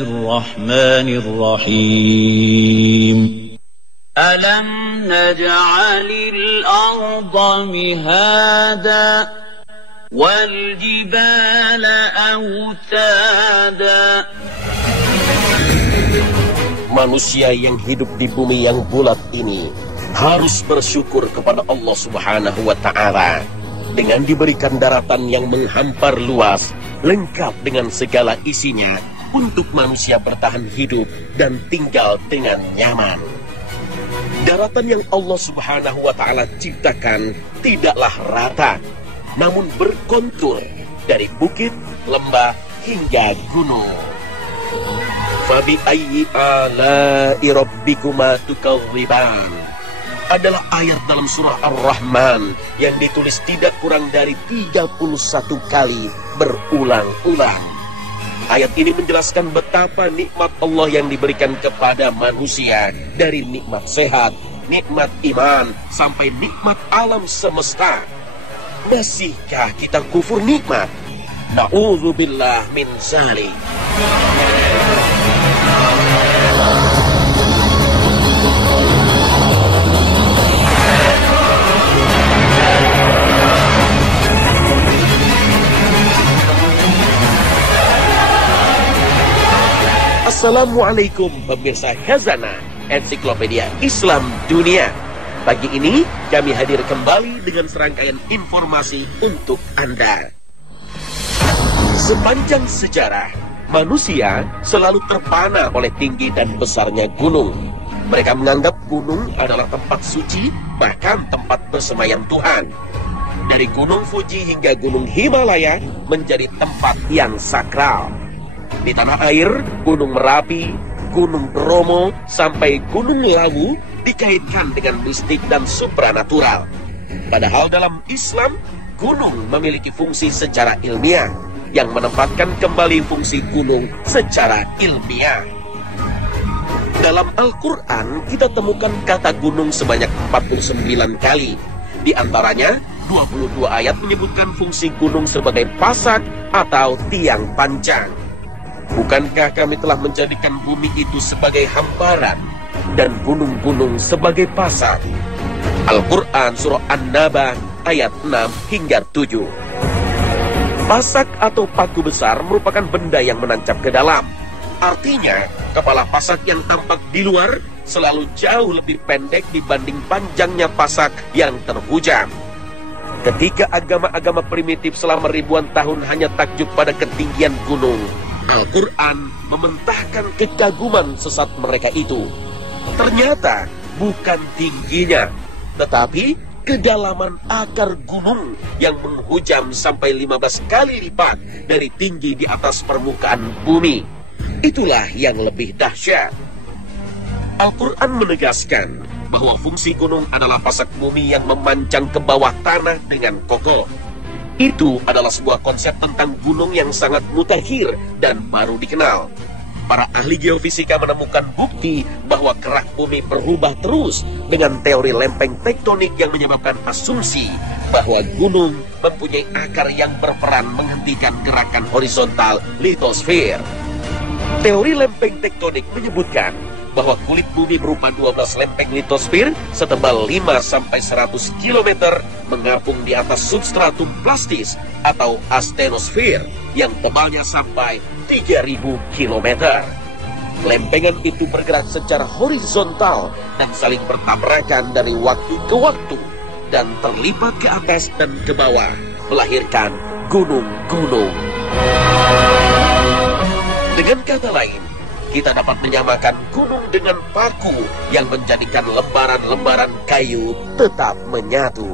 الرحمن الرحيم ألم نجعل الأرض مهادا والجبال أوتادا. Manusia yang hidup di bumi yang bulat ini harus bersyukur kepada Allah Subhanahu wa Ta'ala dengan diberikan daratan yang menghampar luas, lengkap dengan segala isinya untuk manusia bertahan hidup dan tinggal dengan nyaman. Daratan yang Allah Subhanahu wa Ta'ala ciptakan tidaklah rata, namun berkontur dari bukit, lembah hingga gunung. Fabi ayyi ala'i rabbikuma tukadziban adalah ayat dalam surah Ar-Rahman yang ditulis tidak kurang dari 31 kali berulang-ulang. Ayat ini menjelaskan betapa nikmat Allah yang diberikan kepada manusia, dari nikmat sehat, nikmat iman, sampai nikmat alam semesta. Masihkah kita kufur nikmat? Na'udzubillah min zalik. Assalamualaikum pemirsa Khazanah Ensiklopedia Islam Dunia. Pagi ini kami hadir kembali dengan serangkaian informasi untuk Anda. Sepanjang sejarah, manusia selalu terpana oleh tinggi dan besarnya gunung. Mereka menganggap gunung adalah tempat suci, bahkan tempat bersemayam Tuhan. Dari Gunung Fuji hingga Gunung Himalaya menjadi tempat yang sakral. Di tanah air, Gunung Merapi, Gunung Bromo, sampai Gunung Lawu dikaitkan dengan mistik dan supranatural. Padahal dalam Islam, gunung memiliki fungsi secara ilmiah, yang menempatkan kembali fungsi gunung secara ilmiah. Dalam Al-Quran, kita temukan kata gunung sebanyak 49 kali. Di antaranya, 22 ayat menyebutkan fungsi gunung sebagai pasak atau tiang pancang. Bukankah kami telah menjadikan bumi itu sebagai hamparan dan gunung-gunung sebagai pasak? Al-Quran Surah An-Naba ayat 6 hingga 7. Pasak atau paku besar merupakan benda yang menancap ke dalam. Artinya, kepala pasak yang tampak di luar selalu jauh lebih pendek dibanding panjangnya pasak yang terhujam. Ketika agama-agama primitif selama ribuan tahun hanya takjub pada ketinggian gunung, Al-Quran mementahkan kekaguman sesat mereka itu. Ternyata bukan tingginya, tetapi kedalaman akar gunung yang menghujam sampai 15 kali lipat dari tinggi di atas permukaan bumi. Itulah yang lebih dahsyat. Al-Quran menegaskan bahwa fungsi gunung adalah pasak bumi yang memanjang ke bawah tanah dengan kokoh. Itu adalah sebuah konsep tentang gunung yang sangat mutakhir dan baru dikenal. Para ahli geofisika menemukan bukti bahwa kerak bumi berubah terus dengan teori lempeng tektonik yang menyebabkan asumsi bahwa gunung mempunyai akar yang berperan menghentikan gerakan horizontal litosfer. Teori lempeng tektonik menyebutkan bahwa kulit bumi berupa 12 lempeng litosfer setebal 5-100 km mengapung di atas substratum plastis atau astenosfer yang tebalnya sampai 3000 km. Lempengan itu bergerak secara horizontal dan saling bertabrakan dari waktu ke waktu dan terlipat ke atas dan ke bawah, melahirkan gunung-gunung. Dengan kata lain, kita dapat menyamakan gunung dengan paku yang menjadikan lembaran-lembaran kayu tetap menyatu.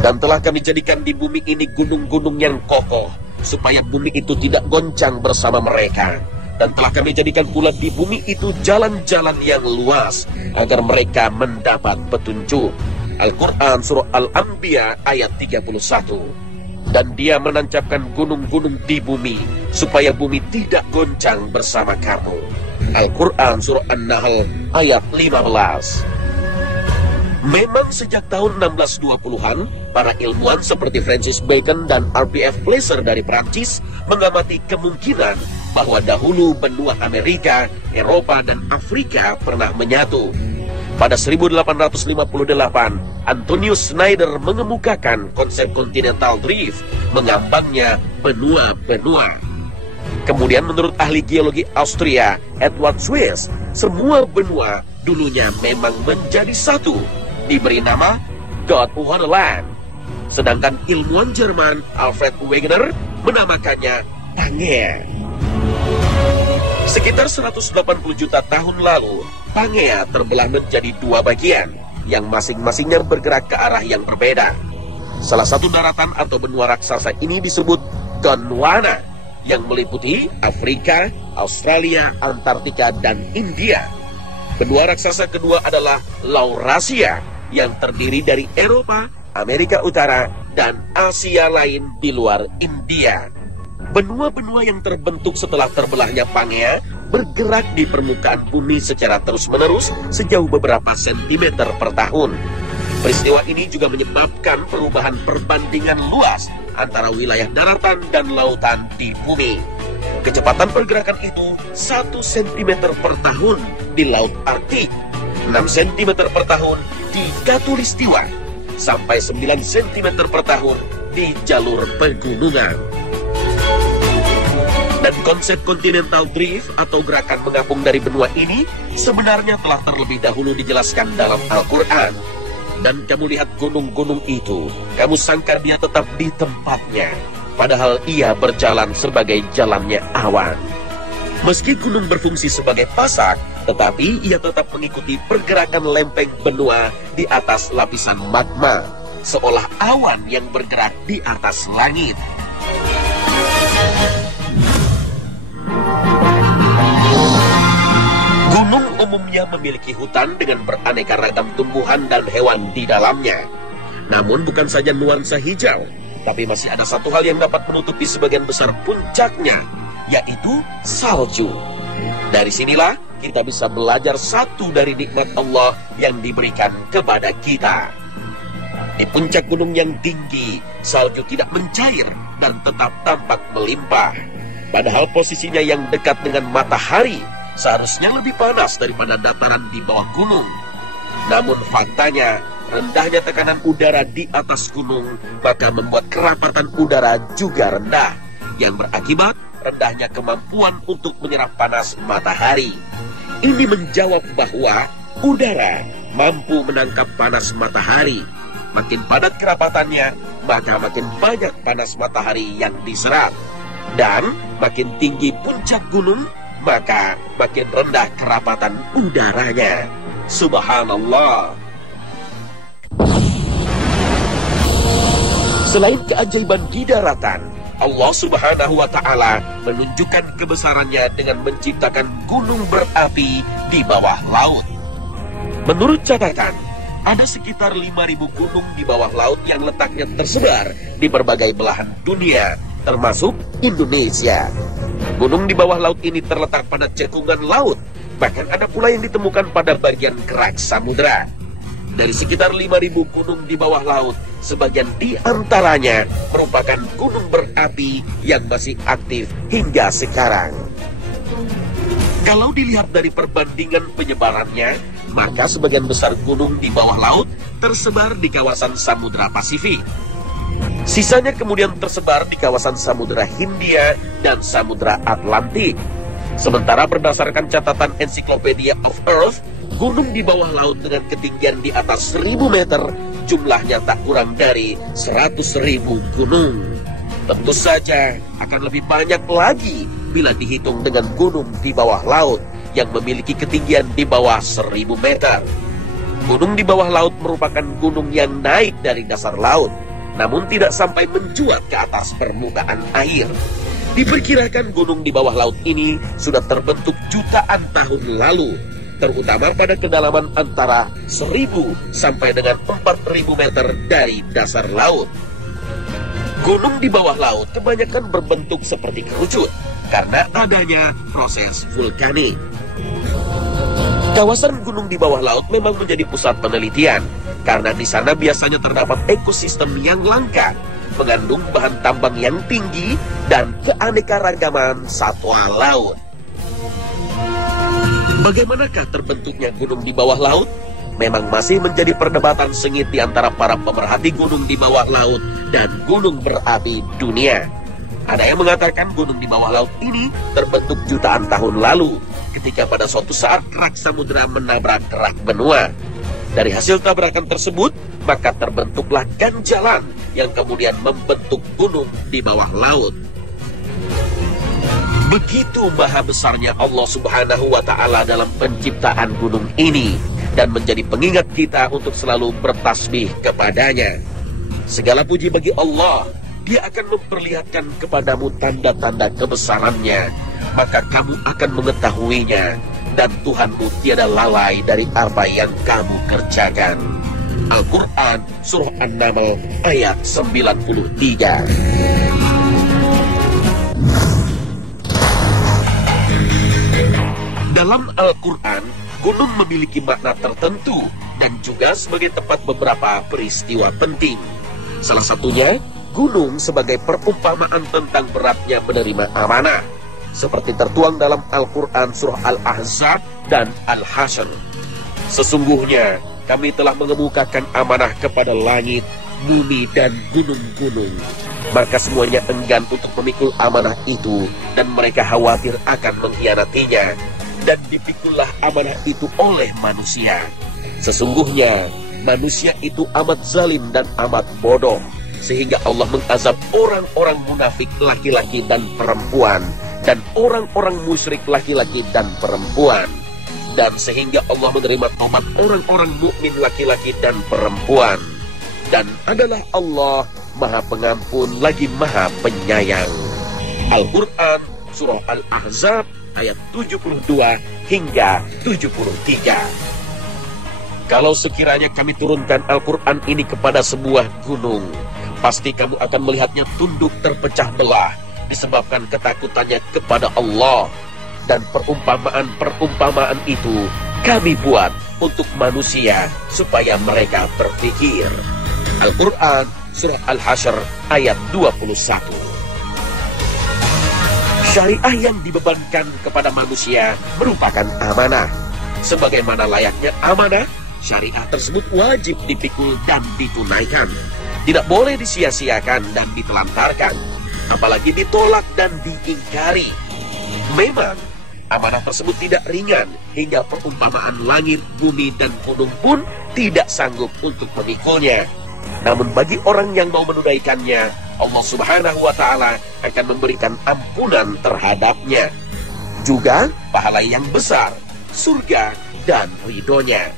Dan telah kami jadikan di bumi ini gunung-gunung yang kokoh, supaya bumi itu tidak goncang bersama mereka. Dan telah kami jadikan pula di bumi itu jalan-jalan yang luas, agar mereka mendapat petunjuk. Al-Quran Surah Al-Anbiya ayat 31. Dan dia menancapkan gunung-gunung di bumi, supaya bumi tidak goncang bersama kamu. Al-Quran Surah An-Nahl ayat 15. Memang sejak tahun 1620-an, Para ilmuwan seperti Francis Bacon dan R.P.F. Placer dari Prancis mengamati kemungkinan bahwa dahulu benua Amerika, Eropa, dan Afrika pernah menyatu. Pada 1858, Antonius Schneider mengemukakan konsep continental drift, mengambangnya benua-benua. Kemudian menurut ahli geologi Austria, Edward Swiss, semua benua dulunya memang menjadi satu, diberi nama Gondwana. Sedangkan ilmuwan Jerman Alfred Wegener menamakannya Pangea. Sekitar 180 juta tahun lalu, Pangea terbelah menjadi dua bagian, yang masing-masingnya bergerak ke arah yang berbeda. Salah satu daratan atau benua raksasa ini disebut Gondwana, yang meliputi Afrika, Australia, Antartika, dan India. Benua raksasa kedua adalah Laurasia, yang terdiri dari Eropa, Amerika Utara, dan Asia lain di luar India. Benua-benua yang terbentuk setelah terbelahnya Pangea bergerak di permukaan bumi secara terus-menerus sejauh beberapa sentimeter per tahun. Peristiwa ini juga menyebabkan perubahan perbandingan luas antara wilayah daratan dan lautan di bumi. Kecepatan pergerakan itu 1 cm per tahun di Laut Arktik, 6 cm per tahun di Khatulistiwa, sampai 9 cm per tahun di jalur pegunungan. Dan konsep continental drift atau gerakan mengapung dari benua ini sebenarnya telah terlebih dahulu dijelaskan dalam Al-Quran. Dan kamu lihat gunung-gunung itu, kamu sangka dia tetap di tempatnya, padahal ia berjalan sebagai jalannya awan. Meski gunung berfungsi sebagai pasak, tetapi ia tetap mengikuti pergerakan lempeng benua di atas lapisan magma, seolah awan yang bergerak di atas langit. Gunung umumnya memiliki hutan dengan beraneka ragam tumbuhan dan hewan di dalamnya. Namun bukan saja nuansa hijau, tapi masih ada satu hal yang dapat menutupi sebagian besar puncaknya, yaitu salju. Dari sinilah kita bisa belajar satu dari nikmat Allah yang diberikan kepada kita. Di puncak gunung yang tinggi, salju tidak mencair dan tetap tampak melimpah. Padahal posisinya yang dekat dengan matahari seharusnya lebih panas daripada dataran di bawah gunung. Namun faktanya, rendahnya tekanan udara di atas gunung maka membuat kerapatan udara juga rendah, yang berakibat rendahnya kemampuan untuk menyerap panas matahari. Ini menjawab bahwa udara mampu menangkap panas matahari. Makin padat kerapatannya, maka makin banyak panas matahari yang diserap. Dan makin tinggi puncak gunung, maka makin rendah kerapatan udaranya. Subhanallah. Selain keajaiban di daratan, Allah Subhanahu wa Ta'ala menunjukkan kebesarannya dengan menciptakan gunung berapi di bawah laut. Menurut catatan, ada sekitar 5.000 gunung di bawah laut yang letaknya tersebar di berbagai belahan dunia, termasuk Indonesia. Gunung di bawah laut ini terletak pada cekungan laut, bahkan ada pula yang ditemukan pada bagian kerak samudera. Dari sekitar 5.000 gunung di bawah laut, sebagian di antaranya merupakan gunung berapi yang masih aktif hingga sekarang. Kalau dilihat dari perbandingan penyebarannya, maka sebagian besar gunung di bawah laut tersebar di kawasan Samudra Pasifik. Sisanya kemudian tersebar di kawasan Samudra Hindia dan Samudra Atlantik. Sementara berdasarkan catatan Encyclopedia of Earth, gunung di bawah laut dengan ketinggian di atas 1.000 meter jumlahnya tak kurang dari 100.000 gunung. Tentu saja akan lebih banyak lagi bila dihitung dengan gunung di bawah laut yang memiliki ketinggian di bawah 1.000 meter. Gunung di bawah laut merupakan gunung yang naik dari dasar laut, namun tidak sampai mencuat ke atas permukaan air. Diperkirakan gunung di bawah laut ini sudah terbentuk jutaan tahun lalu, terutama pada kedalaman antara 1.000 sampai dengan 4.000 meter dari dasar laut. Gunung di bawah laut kebanyakan berbentuk seperti kerucut karena adanya proses vulkanik. Kawasan gunung di bawah laut memang menjadi pusat penelitian, karena di sana biasanya terdapat ekosistem yang langka, mengandung bahan tambang yang tinggi, dan keanekaragaman satwa laut. Bagaimanakah terbentuknya gunung di bawah laut? Memang masih menjadi perdebatan sengit di antara para pemerhati gunung di bawah laut dan gunung berapi dunia. Ada yang mengatakan gunung di bawah laut ini terbentuk jutaan tahun lalu, ketika pada suatu saat kerak samudera menabrak kerak benua. Dari hasil tabrakan tersebut, maka terbentuklah ganjalan yang kemudian membentuk gunung di bawah laut. Begitu maha besarnya Allah Subhanahu wa Ta'ala dalam penciptaan gunung ini, dan menjadi pengingat kita untuk selalu bertasbih kepadanya. Segala puji bagi Allah, Dia akan memperlihatkan kepadamu tanda-tanda kebesarannya, maka kamu akan mengetahuinya, dan Tuhanmu tiada lalai dari apa yang kamu kerjakan. Al-Quran, Surah An-Naml, ayat 93. Dalam Al-Quran, gunung memiliki makna tertentu dan juga sebagai tempat beberapa peristiwa penting. Salah satunya, gunung sebagai perumpamaan tentang beratnya menerima amanah, seperti tertuang dalam Al-Quran Surah Al-Ahzab dan Al-Hasyr. Sesungguhnya, kami telah mengemukakan amanah kepada langit, bumi, dan gunung-gunung. Maka semuanya enggan untuk memikul amanah itu, dan mereka khawatir akan mengkhianatinya. Dan dipikullah amanah itu oleh manusia. Sesungguhnya manusia itu amat zalim dan amat bodoh, sehingga Allah mengazab orang-orang munafik laki-laki dan perempuan, dan orang-orang musyrik laki-laki dan perempuan, dan sehingga Allah menerima taubat orang-orang mukmin laki-laki dan perempuan. Dan adalah Allah Maha Pengampun lagi Maha Penyayang. Al-Quran Surah Al-Ahzab ayat 72 hingga 73. Kalau sekiranya kami turunkan Al-Quran ini kepada sebuah gunung, pasti kamu akan melihatnya tunduk terpecah belah, disebabkan ketakutannya kepada Allah. Dan perumpamaan-perumpamaan itu kami buat untuk manusia, supaya mereka berpikir. Al-Quran Surah Al-Hasyr ayat 21. Syariah yang dibebankan kepada manusia merupakan amanah. Sebagaimana layaknya amanah, syariah tersebut wajib dipikul dan ditunaikan. Tidak boleh disia-siakan dan ditelantarkan, apalagi ditolak dan diingkari. Memang, amanah tersebut tidak ringan, hingga perumpamaan langit, bumi, dan gunung pun tidak sanggup untuk memikulnya. Namun bagi orang yang mau menunaikannya, Allah Subhanahu wa Ta'ala akan memberikan ampunan terhadapnya, juga pahala yang besar, surga, dan ridhonya.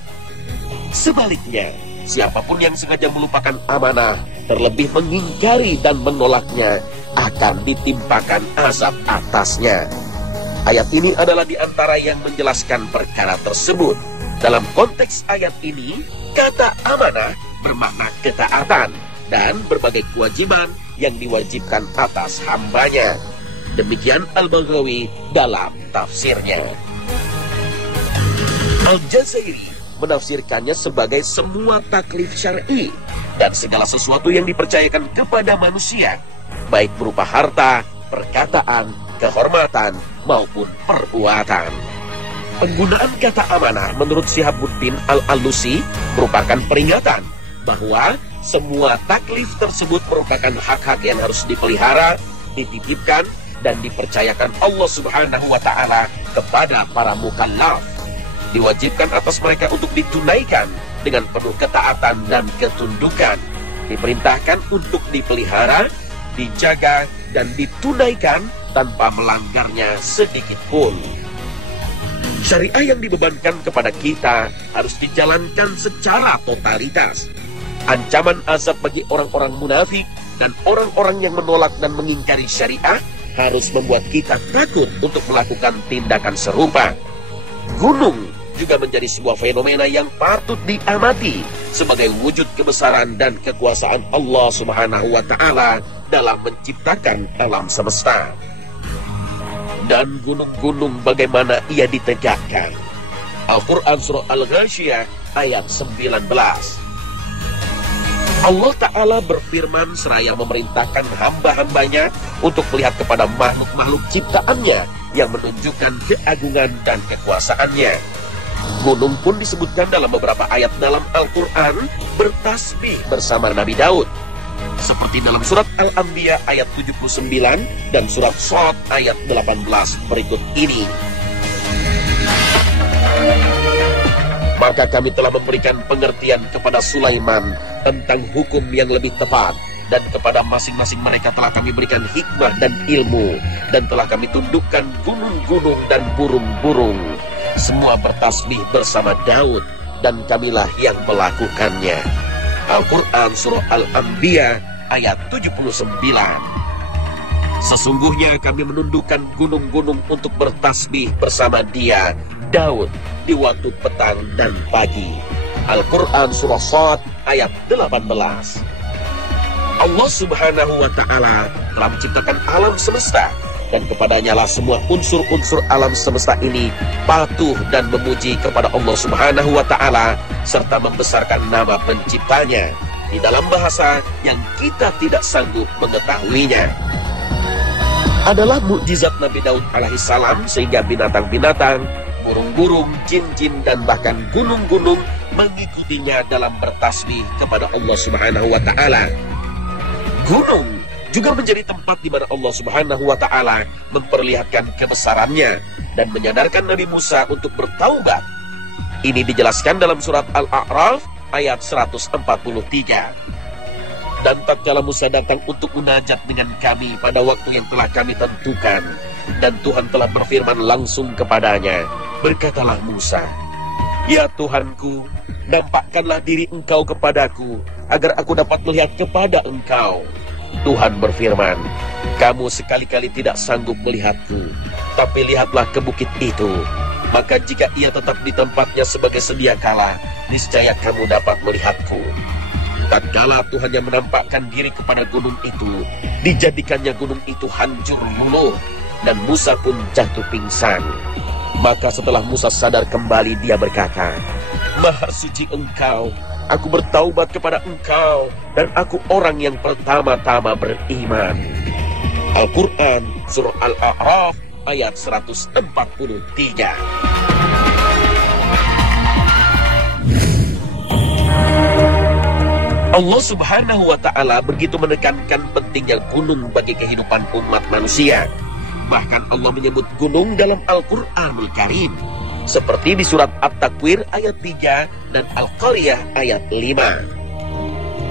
Sebaliknya, siapapun yang sengaja melupakan amanah, terlebih mengingkari dan menolaknya, akan ditimpakan azab atasnya. Ayat ini adalah di antara yang menjelaskan perkara tersebut. Dalam konteks ayat ini, kata amanah bermakna ketaatan dan berbagai kewajiban yang diwajibkan atas hambanya. Demikian Al-Baghawi dalam tafsirnya. Al-Jazairi menafsirkannya sebagai semua taklif syar'i dan segala sesuatu yang dipercayakan kepada manusia, baik berupa harta, perkataan, kehormatan, maupun perbuatan. Penggunaan kata amanah menurut Syihabuddin Al-Alusi merupakan peringatan bahwa semua taklif tersebut merupakan hak-hak yang harus dipelihara, dititipkan, dan dipercayakan Allah Subhanahu wa Ta'ala kepada para mukallaf. Diwajibkan atas mereka untuk ditunaikan dengan penuh ketaatan dan ketundukan. Diperintahkan untuk dipelihara, dijaga, dan ditunaikan tanpa melanggarnya sedikit pun. Syariah yang dibebankan kepada kita harus dijalankan secara totalitas. Ancaman azab bagi orang-orang munafik dan orang-orang yang menolak dan mengingkari syariah harus membuat kita takut untuk melakukan tindakan serupa. Gunung juga menjadi sebuah fenomena yang patut diamati sebagai wujud kebesaran dan kekuasaan Allah Subhanahu wa Ta'ala dalam menciptakan alam semesta. Dan gunung-gunung bagaimana ia ditegakkan. Al-Quran Surah Al-Ghasyiyah ayat 19. Allah Ta'ala berfirman seraya memerintahkan hamba-hambanya untuk melihat kepada makhluk-makhluk ciptaannya yang menunjukkan keagungan dan kekuasaannya. Gunung pun disebutkan dalam beberapa ayat dalam Al-Quran bertasbih bersama Nabi Daud, seperti dalam surat Al-Anbiya ayat 79 dan surat Shad ayat 18 berikut ini. Maka kami telah memberikan pengertian kepada Sulaiman tentang hukum yang lebih tepat, dan kepada masing-masing mereka telah kami berikan hikmah dan ilmu, dan telah kami tundukkan gunung-gunung dan burung-burung. Semua bertasbih bersama Daud, dan kamilah yang melakukannya. Al-Quran Surah Al-Anbiya ayat 79. Sesungguhnya kami menundukkan gunung-gunung untuk bertasbih bersama dia, Daud, di waktu petang dan pagi. Al-Quran Surah Shad ayat 18. Allah Subhanahu wa Ta'ala telah menciptakan alam semesta, dan kepadanya lah semua unsur-unsur alam semesta ini patuh dan memuji kepada Allah Subhanahu wa Ta'ala, serta membesarkan nama penciptanya di dalam bahasa yang kita tidak sanggup mengetahuinya. Adalah mukjizat Nabi Daud alaihissalam sehingga binatang-binatang, burung-burung, jin-jin, dan bahkan gunung-gunung mengikutinya dalam bertasbih kepada Allah Subhanahu wa Ta'ala. Gunung juga menjadi tempat di mana Allah Subhanahu wa Ta'ala memperlihatkan kebesarannya dan menyadarkan Nabi Musa untuk bertaubat. Ini dijelaskan dalam surat Al-A'raf ayat 143. Dan tatkala Musa datang untuk munajat dengan kami pada waktu yang telah kami tentukan, dan Tuhan telah berfirman langsung kepadanya, berkatalah Musa, "Ya Tuhanku, nampakkanlah diri engkau kepadaku, agar aku dapat melihat kepada engkau." Tuhan berfirman, "Kamu sekali-kali tidak sanggup melihatku, tapi lihatlah ke bukit itu. Maka jika ia tetap di tempatnya sebagai sedia kala, niscaya kamu dapat melihatku." Tatkala Tuhan yang menampakkan diri kepada gunung itu, dijadikannya gunung itu hancur luluh, dan Musa pun jatuh pingsan. Maka setelah Musa sadar kembali, dia berkata, "Maha suci engkau, aku bertaubat kepada engkau, dan aku orang yang pertama-tama beriman." Al-Quran Surah Al-A'raf ayat 143. Allah Subhanahu wa Ta'ala begitu menekankan pentingnya gunung bagi kehidupan umat manusia. Bahkan Allah menyebut gunung dalam Al-Quranul Karim, seperti di surat At-Takwir ayat 3 dan Al-Qaryah ayat 5.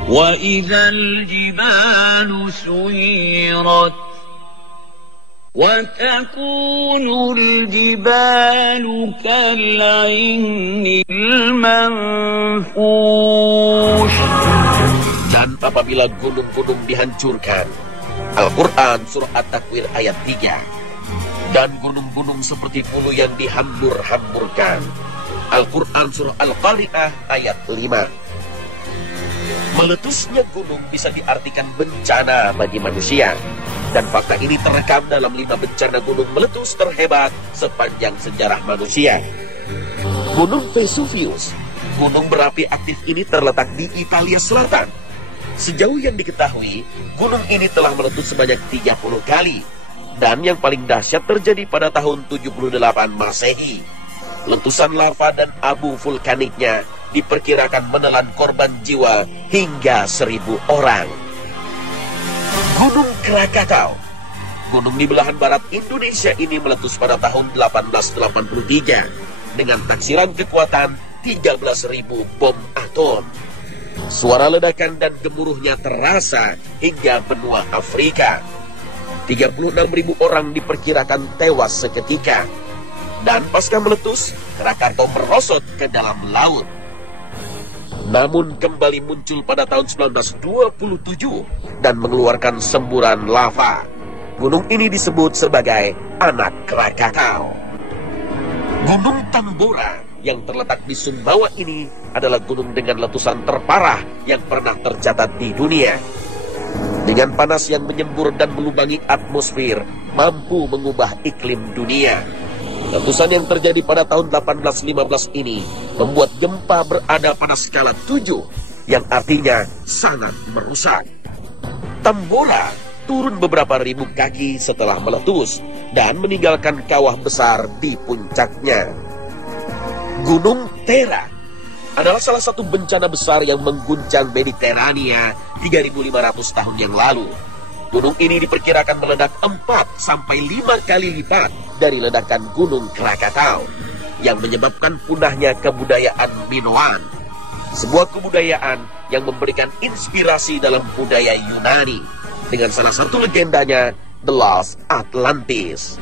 وَإِذَا الْجِبَالُ سُيِّرَتْ وَتَكُونُ الْجِبَالُ كَالْعِهْنِ الْمَنفُوشِ. Dan apabila gunung-gunung dihancurkan, Al-Quran Surah At-Takwir ayat 3. Dan gunung-gunung seperti bulu yang dihambur-hamburkan, Al-Quran Surah Al-Qaryah ayat 5. Meletusnya gunung bisa diartikan bencana bagi manusia, dan fakta ini terekam dalam 5 bencana gunung meletus terhebat sepanjang sejarah manusia. Gunung Vesuvius, gunung berapi aktif ini terletak di Italia Selatan. Sejauh yang diketahui, gunung ini telah meletus sebanyak 30 kali, dan yang paling dahsyat terjadi pada tahun 78 Masehi. Letusan lava dan abu vulkaniknya diperkirakan menelan korban jiwa hingga 1.000 orang. Gunung Krakatau, gunung di belahan barat Indonesia ini meletus pada tahun 1883 dengan taksiran kekuatan 13.000 bom atom. Suara ledakan dan gemuruhnya terasa hingga benua Afrika. 36.000 orang diperkirakan tewas seketika. Dan pasca meletus, Krakatau merosot ke dalam laut. Namun kembali muncul pada tahun 1927 dan mengeluarkan semburan lava. Gunung ini disebut sebagai Anak Krakatau. Gunung Tambora yang terletak di Sumbawa ini adalah gunung dengan letusan terparah yang pernah tercatat di dunia. Dengan panas yang menyembur dan melubangi atmosfer, mampu mengubah iklim dunia. Letusan yang terjadi pada tahun 1815 ini membuat gempa berada pada skala 7 yang artinya sangat merusak. Tambora turun beberapa ribu kaki setelah meletus dan meninggalkan kawah besar di puncaknya. Gunung Tera adalah salah satu bencana besar yang mengguncang Mediterania 3.500 tahun yang lalu. Gunung ini diperkirakan meledak 4-5 kali lipat dari ledakan Gunung Krakatau, yang menyebabkan punahnya kebudayaan Minoan, sebuah kebudayaan yang memberikan inspirasi dalam budaya Yunani, dengan salah satu legendanya The Lost Atlantis.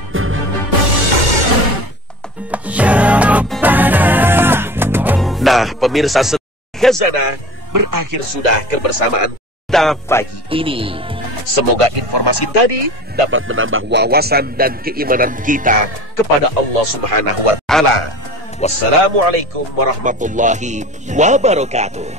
Nah, pemirsa Khazanah, berakhir sudah kebersamaan kita pagi ini. Semoga informasi tadi dapat menambah wawasan dan keimanan kita kepada Allah Subhanahu wa Ta'ala. Wassalamualaikum warahmatullahi wabarakatuh.